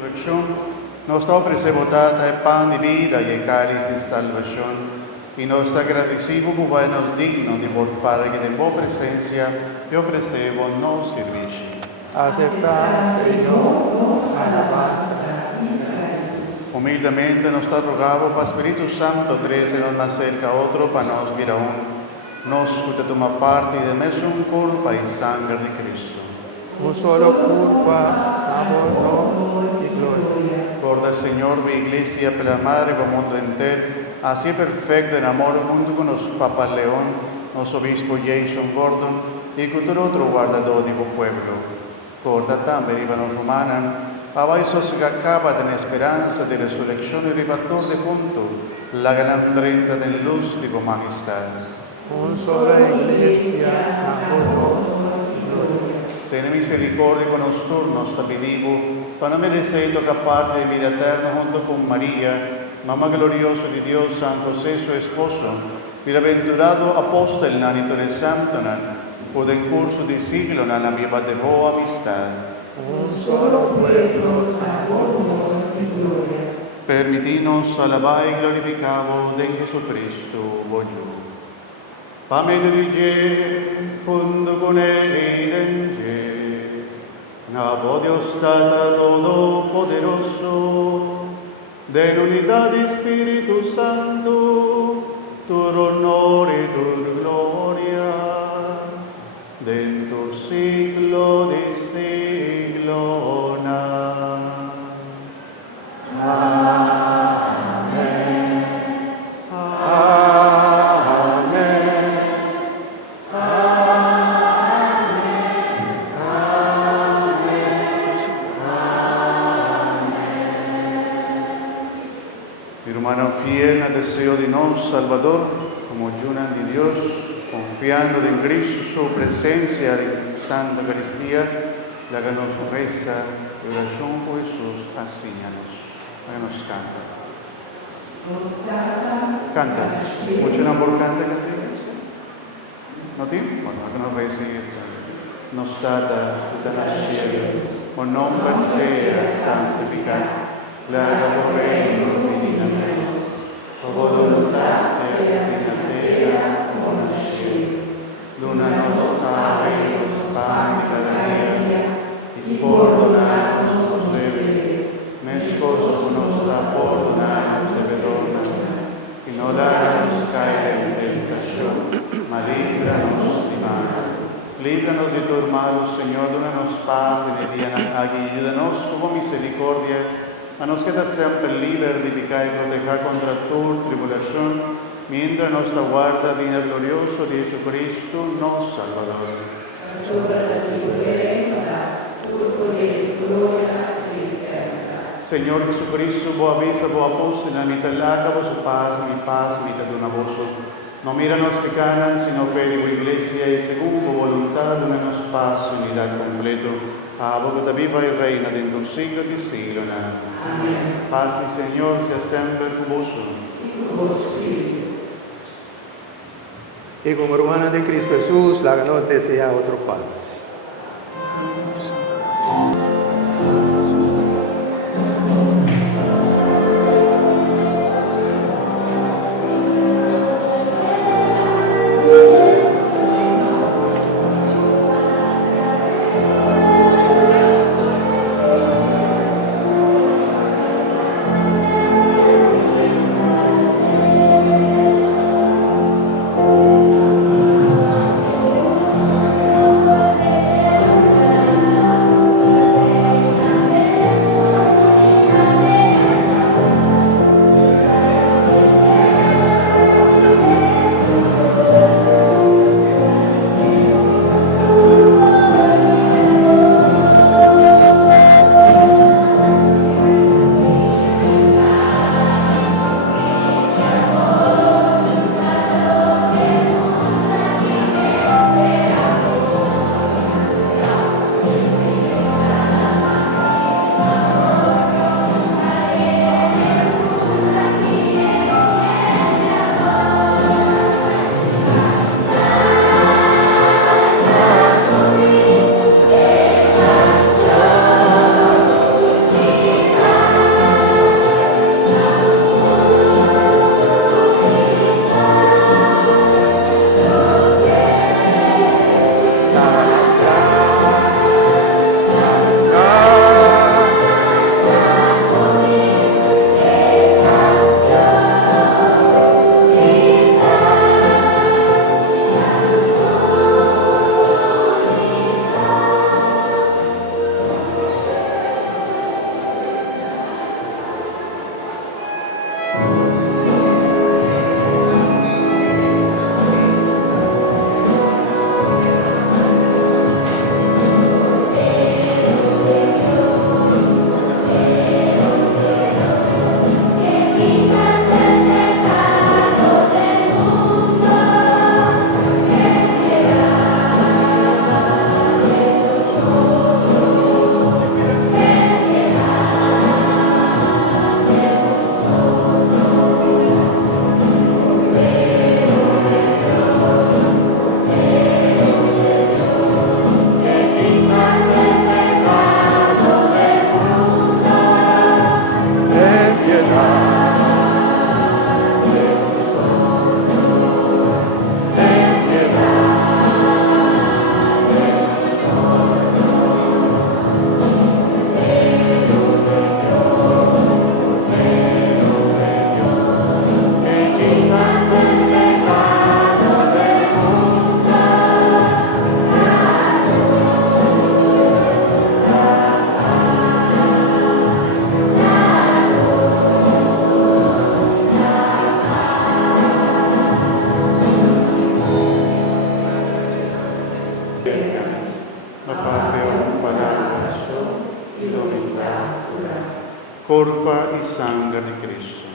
resurrección, nos ofrece botada el pan de vida y el cáliz de salvación, y nos agradecemos por vernos dignos de volver de tu presencia y ofrecemos nos servicio. Aceptamos, Señor, alabanza y gratitud. Humildemente nos está rogado para Espíritu Santo, tres nos más cerca a otro, para nos vir aún. Nos que toma parte de mesmo culpa y sangre de Cristo. Un solo culpa, amor, y gloria. Recorda, Señor, la Iglesia, pela Madre, del mundo entero, así perfecto en amor junto con los Papa León, nos obispo Jason Gordon y con todo otro guardador de pueblo. Recorda también, hermanos romanos, a esos que acaban en esperanza de resurrección y rebator de junto, la gran renta de luz de tu majestad. Un sola iglesia, amor y gloria. Ten misericordia con nosotros, nos te pedimos, para merecer tocar de vida eterna junto con María, Mamá gloriosa de Dios, San José, su esposo, bienaventurado apóstol nanito del Santo, por el curso de siglo, en la viva de boa amistad. Un solo pueblo, amor y gloria. Permitinos alabar y glorificar de Jesucristo, voglio. Pame dirige, junto con él y denge, nabo Dios Tata Todopoderoso, de unidad de Espíritu Santo, tu honor y tu gloria, dentro siglo de siglo. Amén. Hermano fiel al deseo de nos Salvador, como ayunan de Dios, confiando en Cristo, su presencia en Santa Eucaristía, háganos reza y oración por Jesús, asíñanos. Háganos cantar. Canta. Mucho amor canta, cantemos. ¿No tiene? Bueno, háganos reza y nos data tutta la cielo, o nombre sea santificado. Claro, reino, venid a menos, tu voluntad sea en la tierra como en el cielo. Dónanos hoy nuestro pan de cada día, y perdonarnos nuestros deudos, mesmo nos da perdonarnos devedores, y no darnos caer en tentación, mas líbranos de mal. Líbranos de todo mal, Señor, dónanos paz en el día, ayúdanos con misericordia, a nos queda siempre libre de pecado y proteger contra toda tribulación, mientras nos aguarda vida gloriosa de Jesucristo, nuestro Salvador. Señor Jesucristo, vos avisa, vos apóstol, en mitad del acabo su paz, mitad de una vosotros. No mira nos pecanas, sino pede tu iglesia, y según tu voluntad, donanos paz y unidad completo. A vos que viva y reina dentro del siglo de siglo. Amén. Paz y Señor sea siempre con vosotros. Y como hermana de Cristo Jesús, la nos desea otro paz. cuerpo y sangre de Cristo.